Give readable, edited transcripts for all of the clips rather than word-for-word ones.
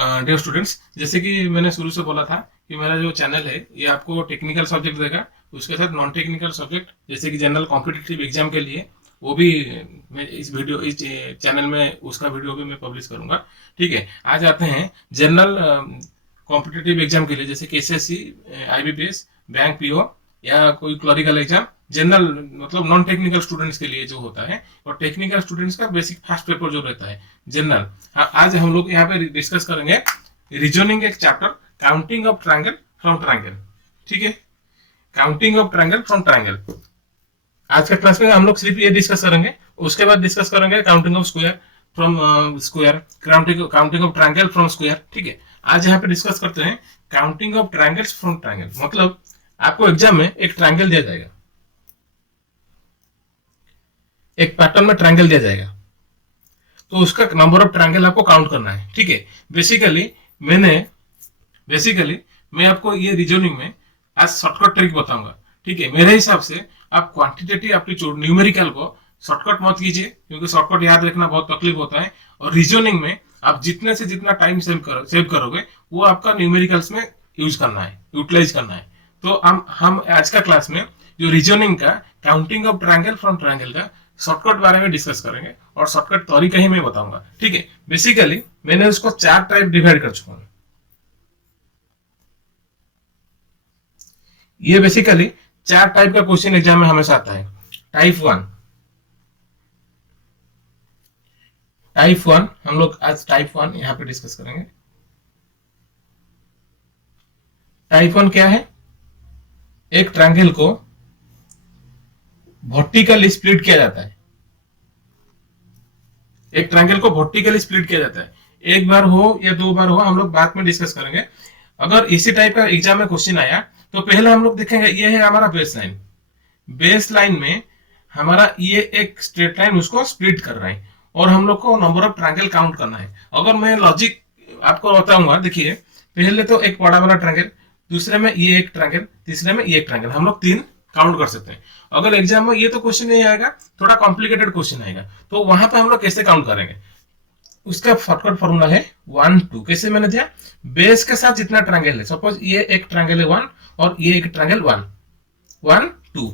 Dear students, जैसे कि मैंने शुरू से बोला था कि मेरा जो चैनल है ये आपको टेक्निकल सब्जेक्ट देगा, उसके साथ नॉन टेक्निकल सब्जेक्ट जैसे कि जनरल कॉम्पिटिटिव एग्जाम के लिए वो भी मैं इस चैनल में उसका वीडियो भी मैं पब्लिश करूंगा। ठीक है, आज आते हैं जनरल कॉम्पिटिटिव एग्जाम के लिए, जैसे कि एसएससी, आईबीपीएस, बैंक पीओ या कोई क्लरिकल एग्जाम। जनरल मतलब नॉन टेक्निकल स्टूडेंट्स के लिए जो होता है, और टेक्निकल स्टूडेंट्स का बेसिक फर्स्ट पेपर जो रहता है जनरल। हाँ, आज हम लोग यहाँ पे डिस्कस करेंगे रीजनिंग एक chapter, counting of triangle from triangle. ठीक है, counting of triangle from triangle. आज के क्लास में हम लोग सिर्फ ये डिस्कस करेंगे, उसके बाद डिस्कस करेंगे counting of square from square, counting of triangle from square. ठीक है, आज यहाँ पे डिस्कस करते हैं counting of triangles from triangle. मतलब आपको एग्जाम में एक ट्रायंगल दिया जाएगा, एक पैटर्न में ट्रायंगल दिया जाएगा, तो उसका नंबर ऑफ ट्रायंगल आपको काउंट करना है। ठीक है, बेसिकली मैंने बेसिकली मैं आपको ये रीजनिंग में आज शॉर्टकट ट्रिक बताऊंगा। ठीक है, मेरे हिसाब से आप क्वांटिटेटिव एप्टीट्यूड न्यूमेरिकल को शॉर्टकट मत कीजिए, क्योंकि शॉर्टकट याद रखना बहुत तकलीफ होता है। और रीजनिंग में आप जितने से जितना टाइम सेव करोगे वो आपका न्यूमेरिकल्स में यूज करना है, यूटिलाइज करना है। तो हम आज का क्लास में जो रीजनिंग का counting of triangle from triangle का शॉर्टकट बारे में डिस्कस करेंगे, और शॉर्टकट तरीका ही मैं बताऊंगा। ठीक है, बेसिकली मैंने उसको चार टाइप डिवाइड कर चुका हूँ। ये बेसिकली चार टाइप का क्वेश्चन एग्जाम में हमेशा आता है। टाइप वन, हम लोग आज टाइप वन यहाँ पे डिस्कस करेंगे। टाइप वन क्या है? एक ट्रायंगल को वर्टिकली स्प्लिट किया जाता है। एक ट्रायंगल को वर्टिकली स्प्लिट किया जाता है, एक बार हो या दो बार हो, हम लोग बाद में डिस्कस करेंगे। अगर इसी टाइप का एग्जाम में क्वेश्चन आया तो पहले हम लोग देखेंगे, ये है हमारा बेस लाइन। बेस लाइन में हमारा ये एक स्ट्रेट लाइन उसको स्प्लिट कर रहा है, और हम लोग को नंबर ऑफ ट्रायंगल काउंट करना है। अगर मैं लॉजिक आपको बताऊंगा, देखिए पहले तो एक बड़ा वाला ट्रायंगल, दूसरे में ये एक ट्रायंगल, तीसरे में ये एक ट्रायंगल, हम लोग तीन काउंट कर सकते हैं। अगर एग्जाम में ये तो क्वेश्चन नहीं आएगा, थोड़ा कॉम्प्लिकेटेड क्वेश्चन आएगा, तो वहां पे हम लोग कैसे काउंट करेंगे? उसका शॉर्टकट फॉर्मूला है 1 2। कैसे मैंने दिया? बेस के साथ जितना ट्रायंगल है, सपोज ये एक ट्रायंगल है 1 और ये एक ट्रायंगल 1 1 2।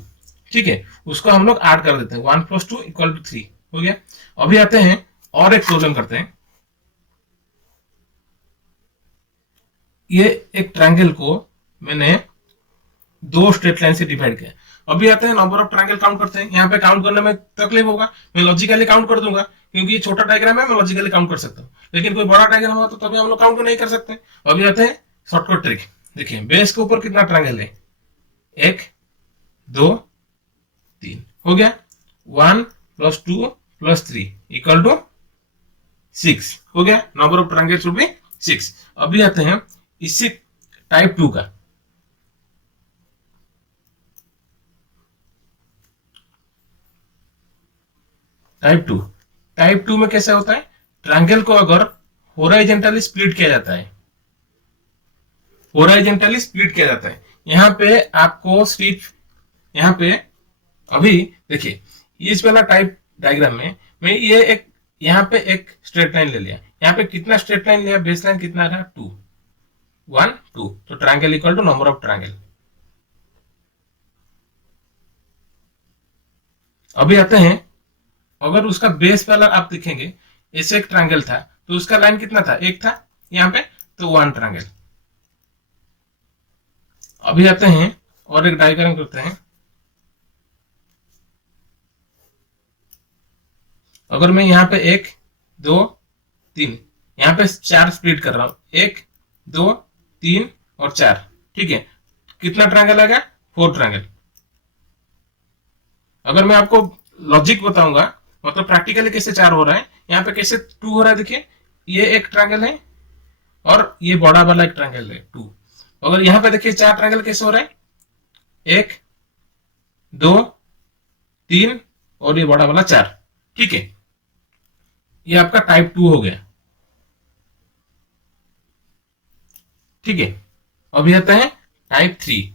ठीक है, उसको हम लोग ऐड कर देते हैं, 1 + 2 = 3 हो गया। अभी आते हैं और एक प्रॉब्लम करते हैं। ये एक ट्रायंगल को मैंने दो स्ट्रेट लाइन से डिवाइड किया। अभी आते हैं नंबर ऑफ ट्रायंगल काउंट करते हैं। यहाँ पे काउंट करने में तकलीफ होगा, मैं लॉजिकली काउंट कर दूंगा, क्योंकि ये छोटा डायग्राम है, मैं लॉजिकली काउंट कर सकता हूँ। लेकिन कोई बड़ा डायग्राम होगा तो तभी हम लोग काउंट नहीं कर सकते। अभी आते हैं शॉर्टकट ट्रिक। देखिए बेस के ऊपर कितना ट्रायंगल है? 1 2 3 हो गया। 1 + 2 + 3 = 6 हो गया। Number of triangle should be 6। अभी आते हैं इसी टाइप 2 का। टाइप 2 में कैसे होता है? ट्रायंगल को अगर होराइजेंटली स्प्लिट किया जाता है, यहाँ पे आपको सिर्फ यहाँ पे, अभी देखिए इस वाला टाइप डायग्राम में मैं ये एक यहाँ पे एक स्ट्रेट लाइन ले लिया। यहाँ पे कितना स्ट्रेट लाइन लिया? बेस लाइन कितना रहा? 2 1 2, तो triangle equal to number of triangle. अभी आते हैं, अगर उसका बेस वाला आप देखेंगे, ऐसे एक ट्रायंगल था तो उसका लाइन कितना था? एक था यहाँ पे, तो 1 ट्रायंगल। अभी आते हैं और एक डायग्राम करते हैं। अगर मैं यहाँ पे 1 2 3, यहाँ पे 4 स्प्लिट कर रहा हूं, 1 2 3 और 4। ठीक है, कितना ट्रायंगल आएगा? 4 ट्रायंगल। अगर मैं आपको लॉजिक बताऊंगा, मतलब प्रैक्टिकली कैसे 4 हो रहा है, यहाँ पे कैसे 2 हो रहा है, देखिए ये एक ट्रायंगल है और ये बड़ा वाला एक ट्रायंगल है 2। अगर यहाँ पे देखिए 4 ट्रायंगल कैसे हो रहा है? 1 2 3 और ये बड़ा वाला 4। ठीक है, ये आपका टाइप 2 हो गया। ठीक है, अभी आता है टाइप 3।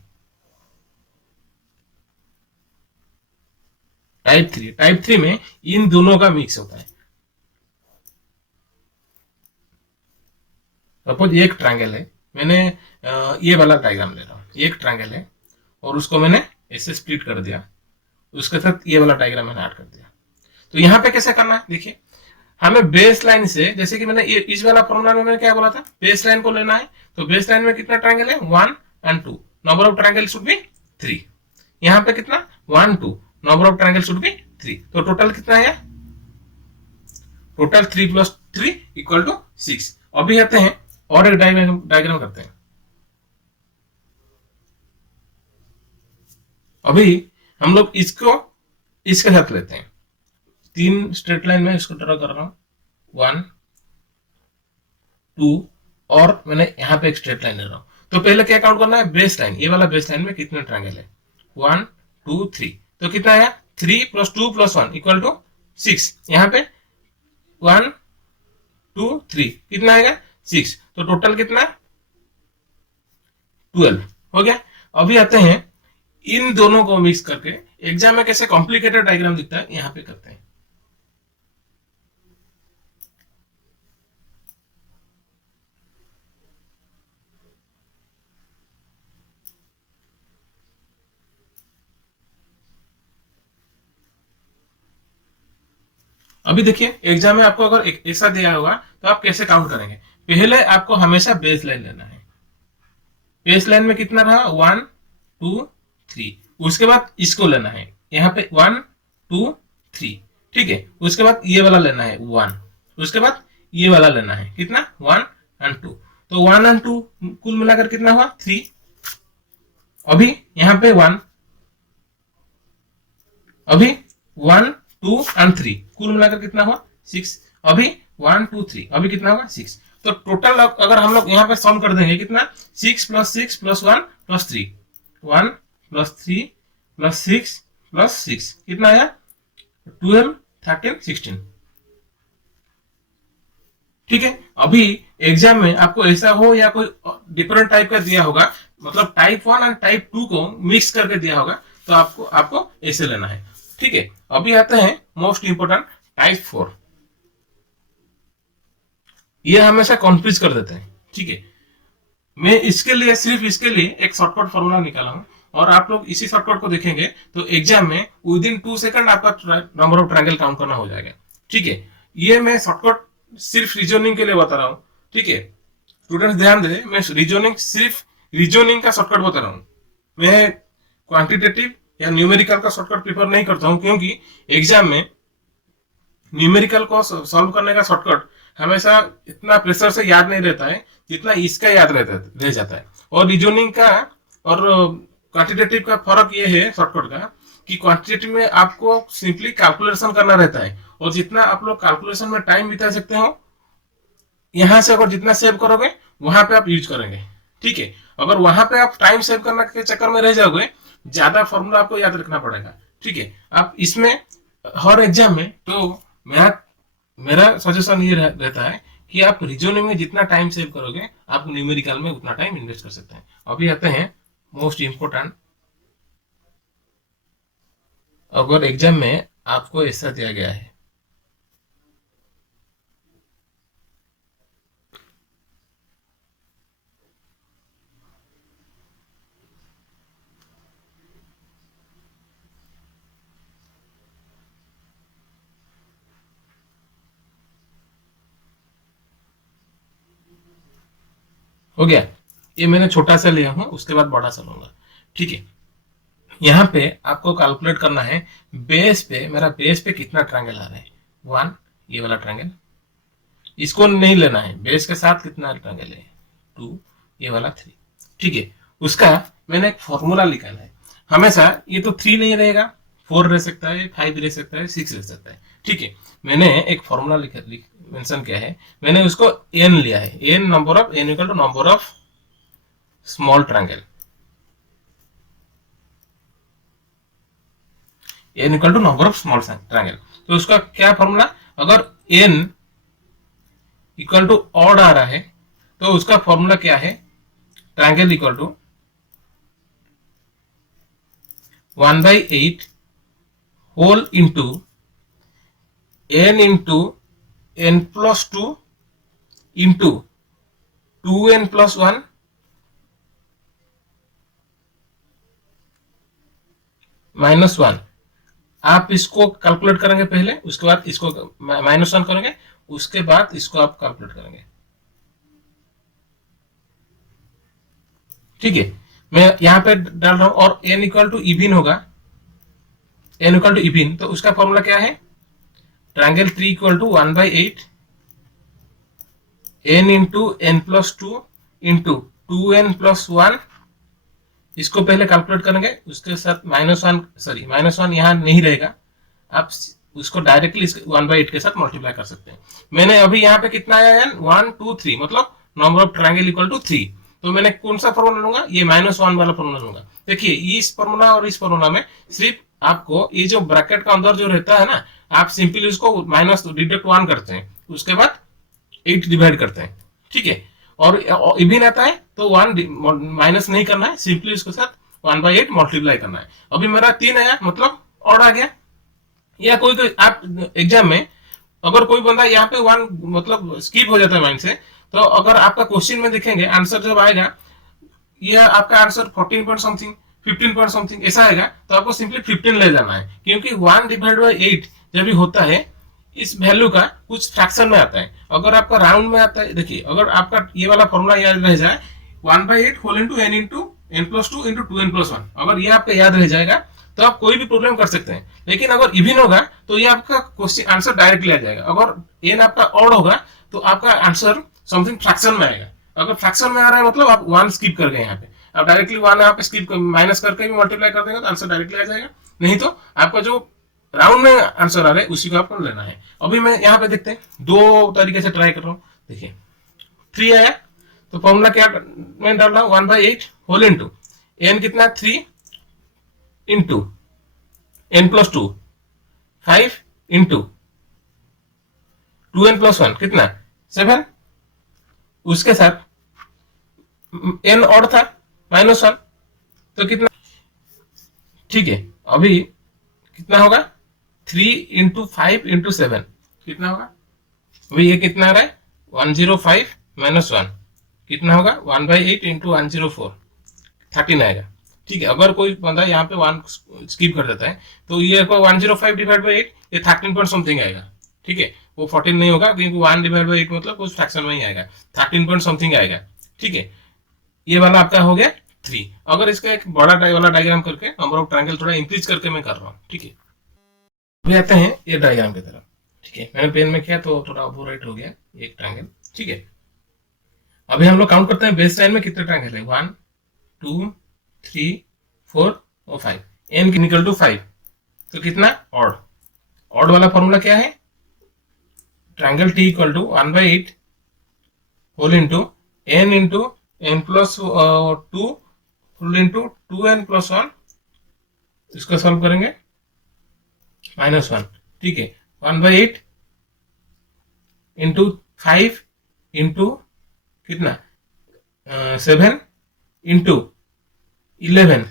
टाइप 3 में इन दोनों का मिक्स होता है। सपोज ये एक ट्रायंगल है, मैंने ये वाला डायग्राम ले रहा हूँ, ये एक ट्रायंगल है और उसको मैंने ऐसे स्प्लिट कर दिया, उसके साथ ये वाला डायग्राम मैंने ऐड कर दिया। तो यहाँ पे कैसे करना है, देखिए हमें बेस लाइन से, जैसे कि मैंने ये इस वाला फॉर्मूला में मैंने क्या बोला था, बेस लाइन को लेना है। तो बेस लाइन में कितना ट्रायंगल है, 1 and 2, number of triangle should be 3। यहाँ पे कितना 1 2, number of triangle should be 3। तो टोटल कितना है, टोटल 3 + 3 = 6। अभी आते हैं और एक डायग्राम करते हैं। अभी हम लोग इसको इसके साथ लेते हैं, 3 स्ट्रेट लाइन में इसको ड्रा कर रहा हूं, 1 2, और मैंने यहाँ पे एक स्ट्रेट लाइन ले रहा हूं। तो पहले क्या काउंट करना है, बेस लाइन, ये वाला बेस लाइन में कितने ट्रायंगल है, 1 2 3। तो कितना आया, 3 + 2 + 1 = 6। यहाँ पे 1 2 3 कितना आएगा, 6। तो टोटल कितना, 12 हो गया। अभी आते हैं इन दोनों को मिक्स करके एग्जाम में कैसे कॉम्प्लिकेटेड डायग्राम दिखता है, यहाँ पे करते हैं। अभी देखिए एग्जाम में आपको अगर ऐसा दिया होगा तो आप कैसे काउंट करेंगे। पहले आपको हमेशा बेस लाइन लेना है, बेस लाइन में कितना रहा, 1 2 3। उसके बाद इसको लेना है, यहाँ पे 1 2 3, ठीक है। उसके बाद ये वाला लेना है 1, उसके बाद ये वाला लेना है, कितना 1 and 2। तो 1 and 2 कुल मिलाकर कितना हुआ, 3। अभी यहाँ पे 1, अभी 1 2 and 3 कुल मिलाकर कितना हुआ, 6। अभी 1 2 3, अभी कितना हुआ, 6। तो टोटल अगर हम लोग यहाँ पे सम कर देंगे, कितना 6 + 6 + 1 + 3, 1 + 3 + 6 + 6 कितना आया, 12 13 16, ठीक है। अभी एग्जाम में आपको ऐसा हो या कोई डिफरेंट टाइप का दिया होगा, मतलब टाइप 1 और टाइप 2 को मिक्स करके दिया होगा, तो आपको आपको ऐसे लेना है, ठीक है। अभी आते हैं मोस्ट इंपोर्टेंट टाइप 4। ये हमेशा कंफ्यूज कर देते हैं, ठीक है। मैं इसके लिए, सिर्फ इसके लिए एक शॉर्टकट फॉर्मूला निकाला हूं, और आप लोग इसी शॉर्टकट को देखेंगे तो एग्जाम में विद इन 2 सेकंड आपका नंबर ऑफ ट्रायंगल काउंट करना हो जाएगा, ठीक है। ये मैं शॉर्टकट सिर्फ रीजनिंग के लिए बता रहा हूं, ठीक है। स्टूडेंट्स ध्यान दें, मैं रीजनिंग सिर्फ रीजनिंग का शॉर्टकट बता रहा हूं। मैं क्वांटिटेटिव या न्यूमेरिकल का शॉर्टकट प्रिफर नहीं करता हूं, क्योंकि एग्जाम में न्यूमेरिकल को सॉल्व करने का शॉर्टकट हमेशा इतना प्रेशर से याद नहीं रहता है जितना इसका याद रह जाता है। और रीजनिंग का और क्वांटिटेटिव का फर्क ये है शॉर्टकट का, कि क्वांटिटेटिव में आपको सिंपली कैलकुलेशन करना रहता है, और जितना आप लोग कैलकुलेशन में टाइम बिता सकते हो, यहां से अगर जितना सेव करोगे वहां पे आप यूज करेंगे, ठीक है। अगर वहां पे आप टाइम सेव करने के चक्कर में रह जाओगे, ज्यादा फॉर्मूला आपको याद रखना पड़ेगा, ठीक है। आप इसमें हर एग्जाम में, तो मेरा मेरा सजेशन ये रहता है कि आप रीजनिंग में जितना टाइम सेव करोगे, आप न्यूमेरिकल में उतना टाइम इन्वेस्ट कर सकते हैं। अभी आते हैं मोस्ट इंपोर्टेंट, अगर एग्जाम में आपको ऐसा दिया गया है, हो गया, ये मैंने छोटा सा लिया हूं, उसके बाद बड़ा सा लूंगा, ठीक है। यहाँ पे आपको कैलकुलेट करना है, बेस पे, मेरा बेस पे कितना ट्रायंगल आ रहा है, 1, ये वाला ट्रायंगल, इसको नहीं लेना है, बेस के साथ कितना ट्रायंगल है, 2, ये वाला 3, ठीक है। उसका मैंने एक फॉर्मूला निकाला है। हमेशा ये तो 3 नहीं रहेगा, 4 रह सकता है, 5 रह सकता है, 6 रह सकता है, ठीक है। मैंने एक फॉर्मूला मेंशन किया है, मैंने उसको n लिया है, n number of, n equal to number of small triangle, n equal to number of small triangle. तो उसका क्या फॉर्मूला, अगर n इक्वल टू ऑड आ रहा है तो उसका फॉर्मूला क्या है, triangle equal to 1/8 whole into n into n + 2 into 2n+1 -1। आप इसको कैलकुलेट करेंगे पहले, उसके बाद इसको -1 करेंगे, उसके बाद इसको आप कैलकुलेट करेंगे। ठीक है, मैं यहां पे डाल रहा हूं। और n इक्वल टू इबिन होगा, n इक्वल टू इबिन, तो उसका फॉर्मूला क्या है? Triangle three equal to 1/8 n into n+2 into 2n+1। इसको पहले कैलकुलेट करेंगे, उसके साथ -1, सॉरी -1 यहाँ नहीं रहेगा, आप उसको डायरेक्टली 1/8 के साथ मल्टीप्लाई कर सकते हैं। मैंने अभी यहाँ पे कितना आया है? 1 2 3, मतलब number of triangle equal to 3। तो मैंने कौन सा फॉर्मूला लूंगा? ये -1 वाला फॉर्मूला लूंगा। देखिए, इस फॉर्मूला और इस फॉर्मूला में सिर्फ आपको ये जो ब्रैकेट का अंदर जो रहता है ना, आप सिंपली उसको माइनस डिडक्ट 1 करते हैं, उसके बाद 8 डिवाइड करते हैं। ठीक है, और इबिन आता है तो 1 माइनस नहीं करना है, सिंपली उसके साथ 1/8 मल्टीप्लाई करना है। अभी मेरा 3 आया, मतलब और आ गया। या कोई आप एग्जाम में अगर कोई बंदा यहाँ पे 1 मतलब स्किप हो जाता है माइंड से, तो अगर आपका क्वेश्चन में देखेंगे आंसर जब आएगा, यह आपका answer 14 point something 15 point something ऐसा आएगा, तो आपको सिंपली 15 ले जाना है, क्योंकि 1/8 जब भी होता है इस वैल्यू का कुछ फ्रैक्शन में आता है। अगर आपका राउंड में आता है, देखिए अगर आपका ये वाला फॉर्मूला याद रह जाए, 1/8 whole into n into n+2 into 2n+1, अगर ये आपका याद रह जाएगा तो आप कोई भी प्रॉब्लम कर सकते हैं। लेकिन अगर इवन होगा तो ये आपका क्वेश्चन आंसर डायरेक्टली आ जाएगा। अगर n आपका ऑड होगा तो आपका आंसर समथिंग फ्रैक्शन में आएगा। अगर फ्रैक्शन में आ रहा है मतलब आप 1 स्किप कर गए, यहाँ पे आप डायरेक्टली 1 यहाँ पे स्किप माइनस करके भी मल्टीप्लाई कर देंगे तो आंसर डायरेक्टली आ जाएगा। नहीं तो आपका जो राउंड में आंसर आ रहा है उसी को आपको लेना है। अभी मैं यहाँ पे देखते हैं, दो तरीके से ट्राई कर रहा हूँ। देखिए 3 आया, तो फॉर्मूला क्या मैं डाल रहा हूँ? 1/8 होल इंटू n कितना 3 इंटू n+2 5 इंटू 2n+1 कितना 7, उसके साथ n और था -1, तो कितना? ठीक है, अभी कितना होगा? 3 इंटू 5 इंटू 7 कितना होगा? अभी ये कितना आ रहा है? 105 -1 कितना होगा? 1/8 इंटू 104 13 आएगा। ठीक है, अगर कोई बंदा यहाँ पे 1 स्किप कर देता है तो ये 105 डिवाइड बाई 8, ये 13 पॉइंट समथिंग आएगा। ठीक है, वो 14 नहीं होगा, क्योंकि 1 डिवाइड बाई 8 मतलब कुछ फ्रैक्शन में ही आएगा, 13 पॉइंट समथिंग आएगा। ठीक है, ये वाला आपका हो गया 3। अगर इसका एक बड़ा वाला डायग्राम करके नंबर ऑफ ट्रायंगल थोड़ा इंक्रीज करके मैं कर रहा हूँ। ठीक है, अभी आते हैं ये डायग्राम की तरफ। ठीक है, मैंने पेन में किया तो थोड़ा ओवर राइट हो गया एक ट्रायंगल। ठीक है, अभी हम लोग काउंट करते हैं बेस लाइन में कितने ट्रायंगल है। 1 2 3 4 और 5, n इक्वल टू 5, तो कितना? ऑड। ऑड वाला फॉर्मूला क्या है? Triangle t equal to 1/8 whole into n into n+2 whole into 2n+1, इसको सॉल्व करेंगे -1। ठीक है, 1/8 इंटू 5 इंटू कितना 7 इंटू 11,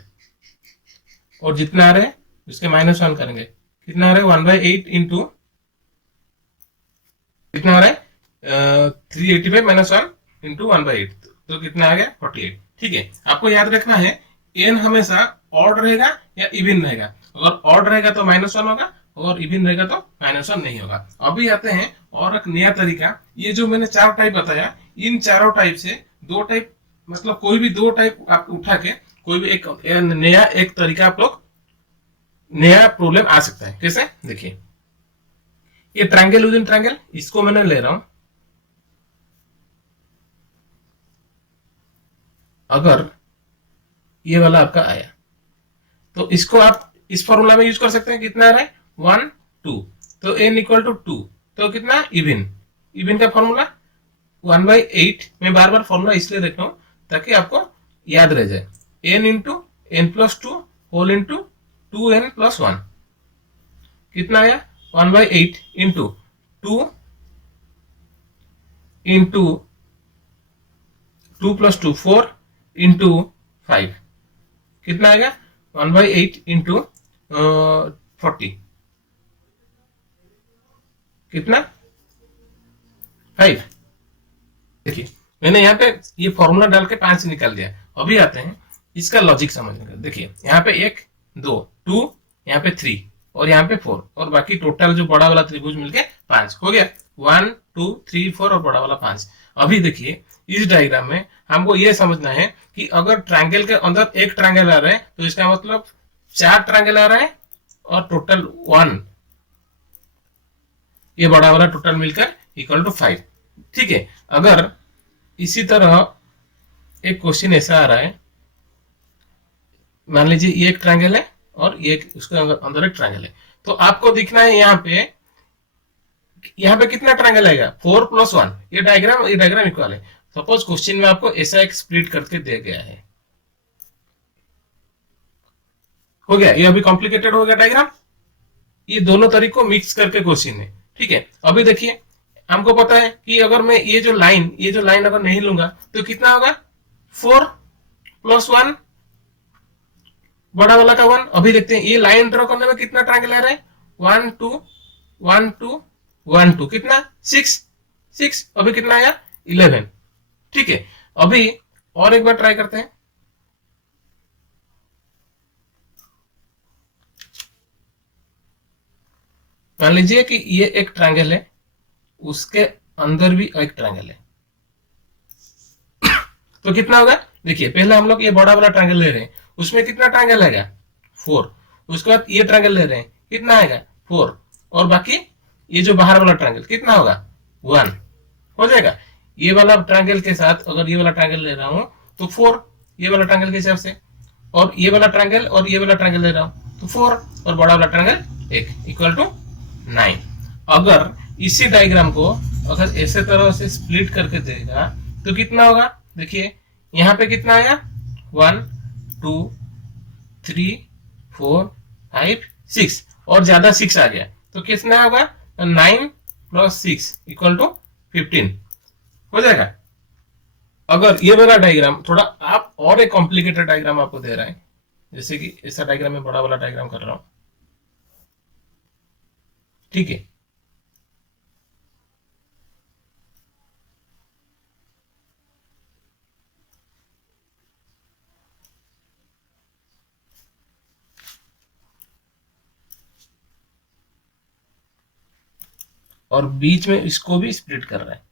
और जितना आ रहा है उसके -1 करेंगे, कितना आ रहा है? 1/8 इंटू कितना आ रहा है? 385 -1 इंटू 1/8, तो कितना आ गया? 48। ठीक है, आपको याद रखना है n हमेशा ऑड रहेगा या इवन रहेगा। अगर ऑड रहेगा तो -1 होगा, और इवन रहेगा तो -1 नहीं होगा। अभी आते हैं और एक नया तरीका। ये जो मैंने 4 टाइप बताया, इन चारों टाइप से 2 टाइप, मतलब कोई भी 2 टाइप आप उठा के कोई भी एक नया एक तरीका आप लोग नया प्रॉब्लम आ सकता है। कैसे? देखिए, ये ट्रायंगल विद इन ट्रायंगल, इसको मैंने ले रहा हूं। अगर ये वाला आपका आया तो इसको आप इस फॉर्मूला में यूज कर सकते हैं। कितना आ रहा है? 1 2, तो n इक्वल टू 2, तो कितना? इवन। इवन का फॉर्मूला 1/8। मैं बार बार फॉर्मूला इसलिए देख रहा हूं ताकि आपको याद रह जाए। n into n+2 whole into 2n+1 कितना आया? 1/8 इंटू 2 इंटू 2 + 2 4 इंटू 5 कितना आएगा? 1/8 इंटू 40 कितना? 5। देखिए मैंने यहाँ पे ये फॉर्मूला डाल के 5 निकाल दिया। अभी आते हैं इसका लॉजिक समझने का। देखिए यहाँ पे 1 2 2, यहाँ पे 3 और यहाँ पे 4 और बाकी टोटल जो बड़ा वाला त्रिभुज मिलके 5 हो गया। 1 2 3 4 और बड़ा वाला 5। अभी देखिए इस डायग्राम में हमको ये समझना है कि अगर ट्रायंगल के अंदर एक ट्रायंगल आ रहा है तो इसका मतलब 4 ट्रायंगल आ रहा है और टोटल 1, ये बड़ा वाला टोटल मिलकर इक्वल टू 5। ठीक है, अगर इसी तरह एक क्वेश्चन ऐसा आ रहा है, मान लीजिए ये एक ट्रायंगल है और ये उसके अंदर एक ट्रायंगल है, तो आपको दिखना है यहाँ पे कितना ट्रायंगल आएगा 4 + 1। ये डायग्राम इक्वल है। सपोज क्वेश्चन में आपको ऐसा एक स्प्लिट करके दिया गया है, हो गया, ये अभी कॉम्प्लिकेटेड हो गया डायग्राम। ये दोनों तरीकों मिक्स करके क्वेश्चन है। ठीक है, अभी देखिए हमको पता है कि अगर मैं ये जो लाइन अगर नहीं लूंगा तो कितना होगा 4 + 1 बड़ा वाला का 1। अभी देखते हैं ये लाइन ड्रॉ करने में कितना ट्रायंगल आ रहा है 1 2 1 2 1 2, कितना 6। अभी कितना आया 11। ठीक है, अभी और एक बार ट्राई करते हैं। मान लीजिए कि ये एक ट्रायंगल है, उसके अंदर भी एक ट्रायंगल है, तो कितना होगा देखिए पहले हम लोग ये बड़ा वाला ट्रायंगल ले रहे हैं, उसमें कितना ट्रायंगल आएगा 4। उसके बाद ये ट्रायंगल ले रहे हैं, कितना आएगा 4 और बाकी ये जो बाहर वाला ट्रायंगल कितना होगा 1 हो जाएगा। ये वाला ट्रायंगल के साथ अगर ये वाला ट्रायंगल ले रहा हूं तो 4 ये वाला ट्रायंगल के हिसाब से, और ये वाला ट्रायंगल और ये वाला ट्रायंगल ले रहा हूं तो 4 और बड़ा वाला ट्रायंगल 1 इक्वल टू 9। अगर इसी डायग्राम को अगर ऐसे तरह से स्प्लिट करके देगा तो कितना होगा देखिए यहाँ पे कितना आया 1 2 3 4 5 6 और ज्यादा 6 आ गया तो कितना होगा 9 + 6 इक्वल टू 15 हो जाएगा। अगर ये वाला डायग्राम थोड़ा आप और एक कॉम्प्लिकेटेड डायग्राम आपको दे रहा है, जैसे कि ऐसा डायग्राम में बड़ा वाला डायग्राम कर रहा हूं, ठीक है, और बीच में इसको भी स्प्लिट कर रहा है।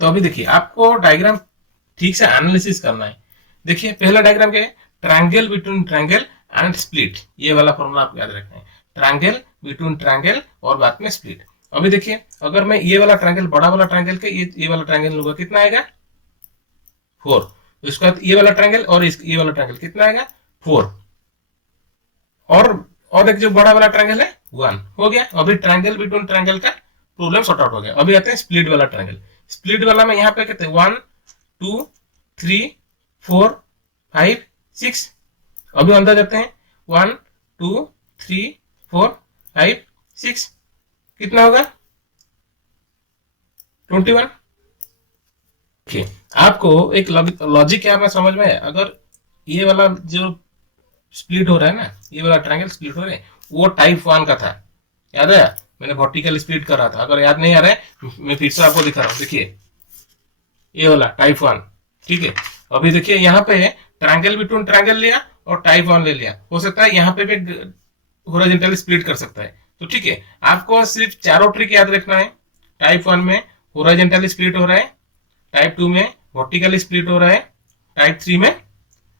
तो अभी देखिए आपको डायग्राम ठीक से एनालिसिस करना है। देखिए पहला डायग्राम क्या है, triangle between triangle and split, ये वाला फॉर्मूला आपको याद रखना है, ट्रायंगल बिटवीन ट्रायंगल और बाद में स्प्लिट। अभी देखिए अगर मैं ये वाला ट्रायंगल बड़ा वाला ट्रायंगल के ये वाला ट्रायंगल लूंगा कितना आएगा 4, उसके बाद ये वाला ट्रायंगल और ये वाला ट्रायंगल कितना आएगा 4 और एक जो बड़ा वाला ट्रायंगल है 1 हो गया। अभी ट्रायंगल बिटवीन ट्रायंगल का प्रॉब्लम सॉर्ट आउट हो गया। अभी आते हैं स्प्लिट वाला ट्रायंगल। स्प्लिट वाला में यहाँ पे कहते हैं 1 2 3 4 5 6। अभी अंदर जाते हैं 1 2 3 4 5 6 कितना होगा 21। okay. आपको एक लॉजिक यहाँ पे समझ में है, अगर ये वाला जो स्प्लिट हो रहा है ना, ये वाला ट्रायंगल स्प्लिट हो रहा है वो टाइप 1 का था, याद है, मैंने वर्टिकल स्प्लिट कर रहा था। अगर याद नहीं आ रहा है मैं फिर से आपको दिखा रहा हूँ। देखिए ये वाला टाइप 1, ठीक है। अभी देखिए यहाँ पे ट्रायंगल बिटवीन ट्रायंगल लिया और टाइप 1 ले लिया, हो सकता है यहाँ पे भी हॉरिजॉन्टली स्प्लिट कर सकता है। तो ठीक है, आपको सिर्फ चारों ट्रिक याद रखना है। टाइप 1 में हॉरिजॉन्टली स्प्लिट हो रहा है, टाइप 2 में वर्टिकली स्प्लिट हो रहा है, टाइप 3 में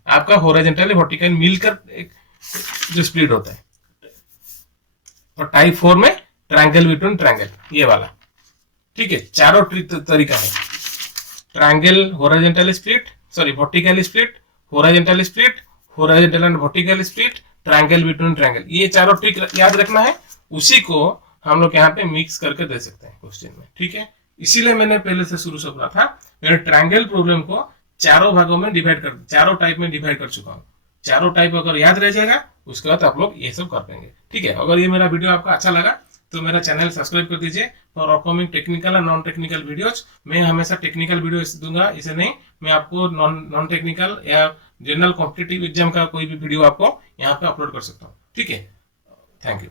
आपका हॉरिजॉन्टली वर्टिकल मिलकर जो स्प्लिट होता है, और टाइप 4 में ट्रायंगल बिटवीन ट्रायंगल ये वाला। ठीक है, चारों तरीका है, triangle horizontal split, sorry vertical split, horizontal split, horizontal and vertical split, triangle between triangle, ये चारों ट्रिक याद रखना है। उसी को हम लोग यहाँ पे मिक्स करके दे सकते हैं क्वेश्चन में। ठीक है, इसीलिए मैंने पहले से शुरू से बोला था, मैंने ट्रायंगल प्रॉब्लम को चारों भागों में डिवाइड कर, चारों टाइप में डिवाइड कर चुका हूँ। चारों टाइप अगर याद रह जाएगा उसके बाद आप लोग ये सब कर देंगे। ठीक है, अगर ये मेरा वीडियो आपको अच्छा लगा तो मेरा चैनल सब्सक्राइब कर दीजिए फॉर अपकमिंग टेक्निकल और नॉन टेक्निकल वीडियोज। मैं हमेशा टेक्निकल वीडियो दूंगा, इसे नहीं मैं आपको नॉन टेक्निकल या जनरल कॉम्पिटिटिव एग्जाम का कोई भी वीडियो आपको यहाँ पे अपलोड कर सकता हूँ। ठीक है, थैंक यू।